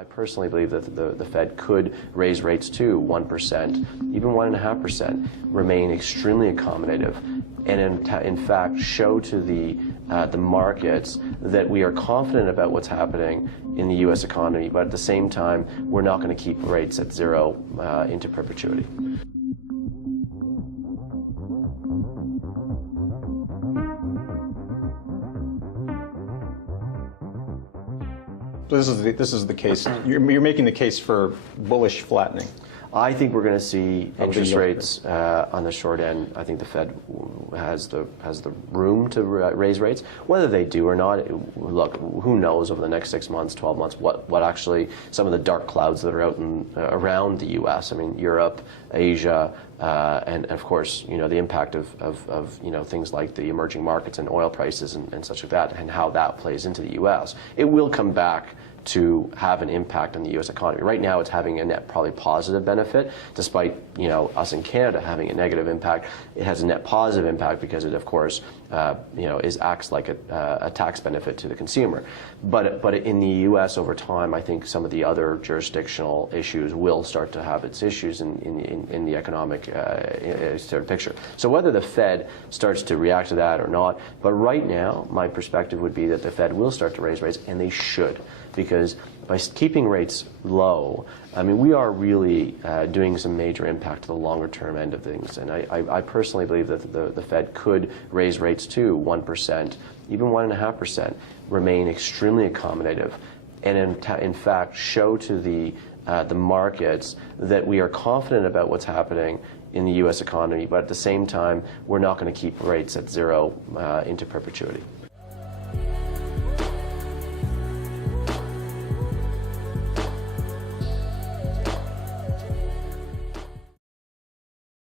I personally believe that the Fed could raise rates to 1%, even 1.5%, remain extremely accommodative, and in fact show to the markets that we are confident about what's happening in the U.S. economy, but at the same time, we're not going to keep rates at zero into perpetuity. This is the case. You're making the case for bullish flattening. I think we're going to see interest rates on the short end. I think the Fed has the room to raise rates. Whether they do or not, look, who knows over the next 6 months, 12 months, what actually some of the dark clouds that are out around the U.S. I mean, Europe, Asia, and of course, the impact of things like the emerging markets and oil prices and such like that, and how that plays into the U.S. It will come back to have an impact on the U.S. economy. Right now, it's having a net probably positive benefit, despite us in Canada having a negative impact. It has a net positive impact because it, of course, acts like a tax benefit to the consumer. But in the U.S. over time, I think some of the other jurisdictional issues will start to have its issues in the economic picture. So whether the Fed starts to react to that or not, but right now, my perspective would be that the Fed will start to raise rates, and they should. Because by keeping rates low, I mean, we are really doing some major impact to the longer term end of things. And I personally believe that the Fed could raise rates to 1%, even 1.5%, remain extremely accommodative, and in fact show to the markets that we are confident about what's happening in the U.S. economy, but at the same time, we're not going to keep rates at zero into perpetuity.